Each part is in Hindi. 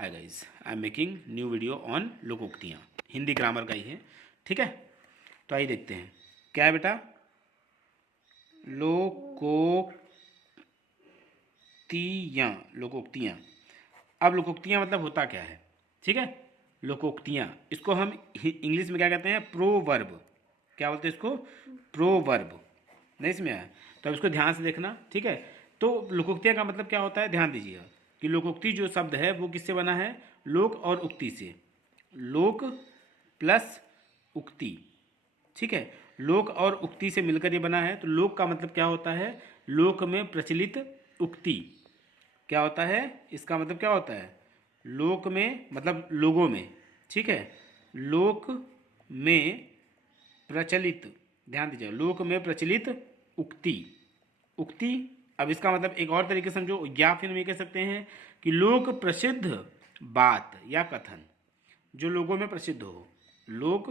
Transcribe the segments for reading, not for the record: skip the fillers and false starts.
Hi guys, I am making new video on लोकोक्तियाँ। हिंदी ग्रामर का ही है, ठीक है। तो आइए देखते हैं क्या है बेटा। लोकोक्तियाँ, लोकोक्तियाँ। अब लोकोक्तियाँ मतलब होता क्या है, ठीक है। लोकोक्तियाँ, इसको हम इंग्लिश में क्या कहते हैं, प्रोवर्ब। क्या बोलते हैं इसको, प्रोवर्ब। नहीं समझ आया तो अब इसको ध्यान से देखना, ठीक है। तो लोकोक्तियाँ का मतलब क्या होता है, ध्यान दीजिएगा कि लोकोक्ति जो शब्द है वो किससे बना है, लोक और उक्ति से। लोक प्लस उक्ति, ठीक है। लोक और उक्ति से मिलकर ये बना है। तो लोक का मतलब क्या होता है, लोक में प्रचलित। उक्ति क्या होता है, इसका मतलब क्या होता है, लोक में मतलब लोगों में, ठीक है। लोक में प्रचलित, ध्यान दीजिए, लोक में प्रचलित उक्ति। उक्ति, अब इसका मतलब एक और तरीके से समझो, या फिर हम ये कह सकते हैं कि लोक प्रसिद्ध बात या कथन, जो लोगों में प्रसिद्ध हो। लोक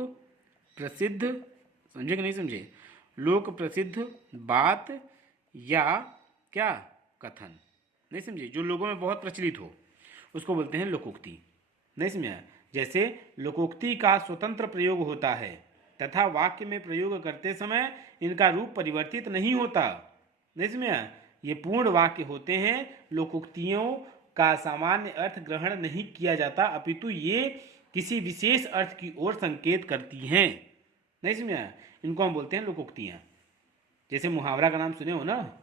प्रसिद्ध, समझे कि नहीं समझे, लोक प्रसिद्ध बात या क्या, कथन। नहीं समझे, जो लोगों में बहुत प्रचलित हो उसको बोलते हैं लोकोक्ति। नहीं समझा। जैसे लोकोक्ति का स्वतंत्र प्रयोग होता है तथा वाक्य में प्रयोग करते समय इनका रूप परिवर्तित नहीं होता। नहीं समझा, ये पूर्ण वाक्य होते हैं। लोकोक्तियों का सामान्य अर्थ ग्रहण नहीं किया जाता, अपितु ये किसी विशेष अर्थ की ओर संकेत करती हैं। नहीं समझा, इनको हम बोलते हैं लोकोक्तियाँ। जैसे मुहावरा का नाम सुने हो ना,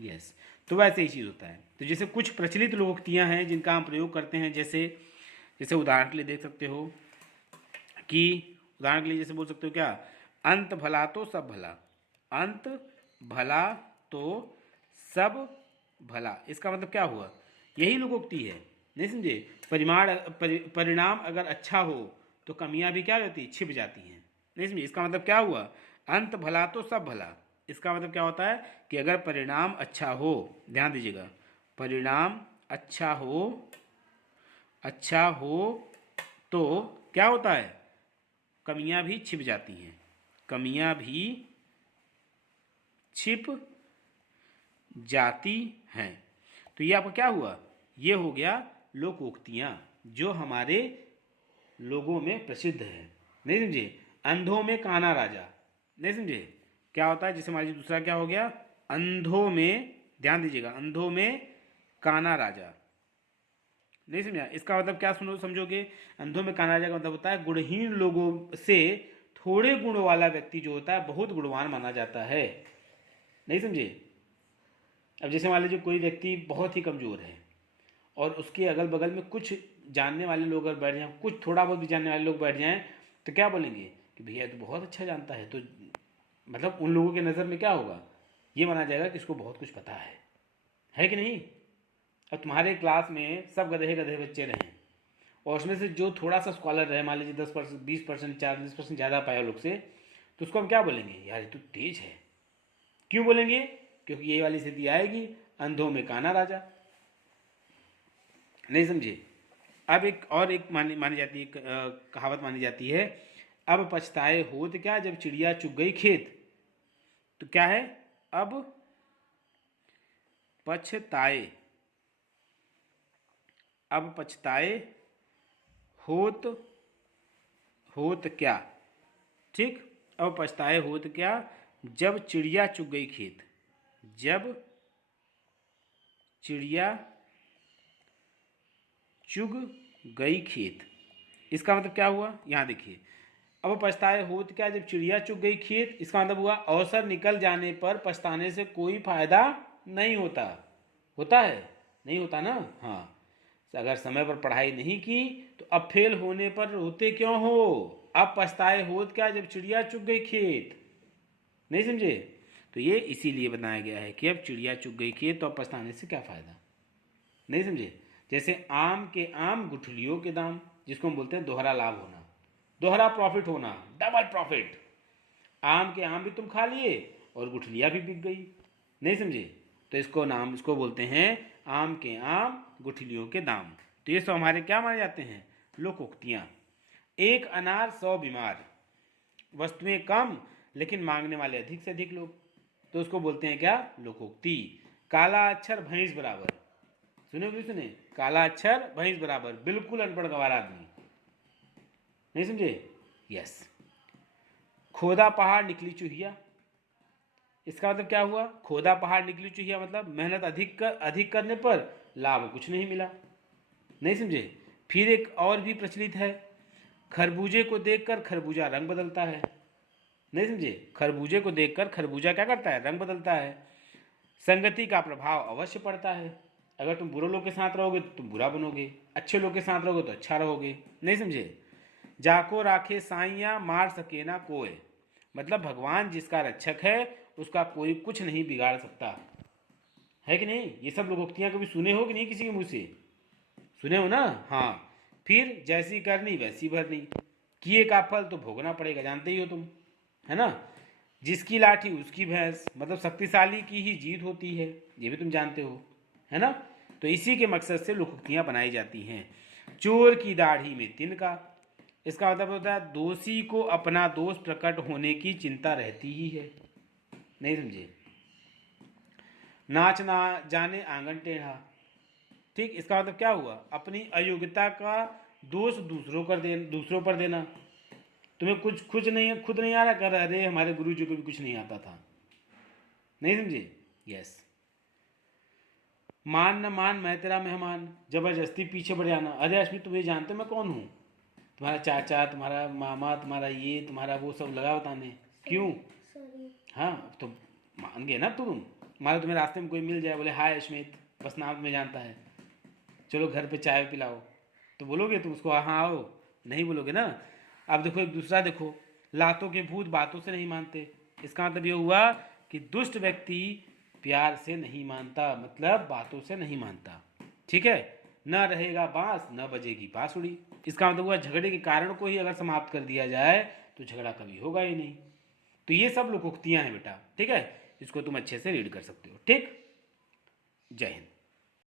यस, तो वैसे ही चीज़ होता है। तो जैसे कुछ प्रचलित लोकोक्तियाँ हैं जिनका हम प्रयोग करते हैं, जैसे जैसे उदाहरण के लिए देख सकते हो कि, उदाहरण के लिए जैसे बोल सकते हो क्या, अंत भला तो सब भला। अंत भला तो सब भला, इसका मतलब क्या हुआ, यही लोकोक्ति है। नहीं समझे, परिणाम अगर अच्छा हो तो कमियां भी क्या रहती, छिप जाती हैं। नहीं समझे, इसका मतलब क्या हुआ, अंत भला तो सब भला। इसका मतलब क्या होता है कि अगर परिणाम अच्छा हो, ध्यान दीजिएगा, परिणाम अच्छा हो, अच्छा हो तो क्या होता है, कमियां भी छिप जाती हैं। कमियां भी छिप जाती हैं। तो ये आपका क्या हुआ, ये हो गया लोकोक्तियाँ जो हमारे लोगों में प्रसिद्ध है। नहीं समझे, अंधों में काना राजा। नहीं समझे, क्या होता है, जैसे मान लीजिए दूसरा क्या हो गया, अंधों में, ध्यान दीजिएगा, अंधों में काना राजा। नहीं समझा, इसका मतलब क्या सुनो समझोगे, अंधों में काना राजा का मतलब होता है गुणहीन लोगों से थोड़े गुण वाला व्यक्ति जो होता है बहुत गुणवान माना जाता है। नहीं समझे, अब जैसे मान लीजिए कोई व्यक्ति बहुत ही कमज़ोर है और उसके अगल बगल में कुछ जानने वाले लोग अगर बैठ जाएं, कुछ थोड़ा बहुत भी जानने वाले लोग बैठ जाएं, तो क्या बोलेंगे कि भैया तो बहुत अच्छा जानता है। तो मतलब उन लोगों के नज़र में क्या होगा, ये माना जाएगा कि इसको बहुत कुछ पता है कि नहीं। अब तुम्हारे क्लास में सब गधे गधे बच्चे रहें और उसमें से जो थोड़ा सा स्कॉलर रहे, मान लीजिए 10%, 20%, 40% ज़्यादा पाया लोग से, तो उसको हम क्या बोलेंगे, यार ये तो तेज है। क्यों बोलेंगे, क्योंकि ये वाली स्थिति आएगी, अंधों में काना राजा। नहीं समझे। अब एक और एक मानी जाती है, कहावत मानी जाती है, अब पछताए होत क्या जब चिड़िया चुग गई खेत। तो क्या है, अब पछताए, अब पछताए होत, होत क्या, ठीक। अब पछताए होत क्या जब चिड़िया चुग गई खेत। जब चिड़िया चुग गई खेत, इसका मतलब क्या हुआ, यहाँ देखिए, अब पछताए होत क्या जब चिड़िया चुग गई खेत, इसका मतलब हुआ अवसर निकल जाने पर पछताने से कोई फायदा नहीं होता। होता है, नहीं होता ना, हाँ। अगर समय पर पढ़ाई नहीं की तो अब फेल होने पर रोते क्यों हो। अब पछताए होत क्या जब चिड़िया चुग गई खेत। नहीं समझे, तो ये इसीलिए बनाया गया है कि अब चिड़िया चुग गई खेत तो अब पछताने से क्या फायदा। नहीं समझे, जैसे आम के आम गुठलियों के दाम, जिसको हम बोलते हैं दोहरा लाभ होना, दोहरा प्रॉफिट होना, डबल प्रॉफिट। आम के आम भी तुम खा लिए और गुठलियाँ भी बिक गई। नहीं समझे, तो इसको बोलते हैं आम के आम गुठलियों के दाम। तो ये सब हमारे क्या माने जाते हैं, लोकोक्तियाँ। एक अनार 100 बीमार, वस्तुएं कम लेकिन मांगने वाले अधिक से अधिक लोग, तो उसको बोलते हैं क्या, लोकोक्ति। काला अक्षर भैंस बराबर, सुने भी सुने, काला अक्षर भैंस बराबर, बिल्कुल अनपढ़ गंवार आदमी, नहीं समझे? यस। खोदा पहाड़ निकली चूहिया, इसका मतलब क्या हुआ? खोदा पहाड़ निकली चूहिया मतलब मेहनत अधिक करने पर लाभ कुछ नहीं मिला, नहीं समझे? फिर एक और भी प्रचलित है, खरबूजे को देखकर खरबूजा रंग बदलता है, नहीं समझे? खरबूजे को देखकर खरबूजा क्या करता है? रंग बदलता है। संगति का प्रभाव अवश्य पड़ता है, अगर तुम बुरे लोग के साथ रहोगे तो तुम बुरा बनोगे, अच्छे लोग के साथ रहोगे तो अच्छा रहोगे, नहीं समझे? जाको राखे साइया मार सके ना कोई, मतलब भगवान जिसका रक्षक है उसका कोई कुछ नहीं बिगाड़ सकता, है कि नहीं? ये सब लोकोक्तियां कभी सुने हो कि नहीं किसी के मुंह से? सुने हो ना? हाँ। फिर जैसी करनी वैसी भरनी, किए का फल तो भोगना पड़ेगा, जानते ही हो तुम, है ना? जिसकी लाठी उसकी भैंस, मतलब शक्तिशाली की ही जीत होती है, ये भी तुम जानते हो, है ना? तो इसी के मकसद से लोकोक्तियां बनाई जाती हैं। चोर की दाढ़ी में तिनका, इसका मतलब होता है दोषी को अपना दोष प्रकट होने की चिंता रहती ही है, नहीं समझे? नाच ना जाने आंगन टेढ़ा, ठीक, इसका मतलब क्या हुआ? अपनी अयोग्यता का दोष दूसरों पर देना। तुम्हें कुछ खुद नहीं आ रहा, कर अरे हमारे गुरु जी को भी कुछ नहीं आता था, नहीं समझे? यस। मान न मान मैं तेरा मेहमान, जबरदस्ती पीछे बढ़ जाना, अरे अश्मित तुम्हें जानते मैं कौन हूँ? तुम्हारा चाचा, तुम्हारा मामा, तुम्हारा ये, तुम्हारा वो, सब लगा बताने, क्यों? हाँ तो मान गए ना तुम। मान लो तुम्हें रास्ते में कोई मिल जाए, बोले हाय अश्मित, बस नाम में जानता है, चलो घर पे चाय पिलाओ, तो बोलोगे तुम उसको हाँ आओ? नहीं बोलोगे ना। अब देखो एक दूसरा देखो, लातों के भूत बातों से नहीं मानते, इसका मतलब ये हुआ कि दुष्ट व्यक्ति प्यार से नहीं मानता, मतलब बातों से नहीं मानता, ठीक है? न रहेगा बांस न बजेगी बांसुरी, इसका मतलब हुआ झगड़े के कारण को ही अगर समाप्त कर दिया जाए तो झगड़ा कभी होगा ही नहीं। तो ये सब लोकोक्तियां हैं बेटा, ठीक है? इसको तुम अच्छे से रीड कर सकते हो, ठीक? जय हिंद।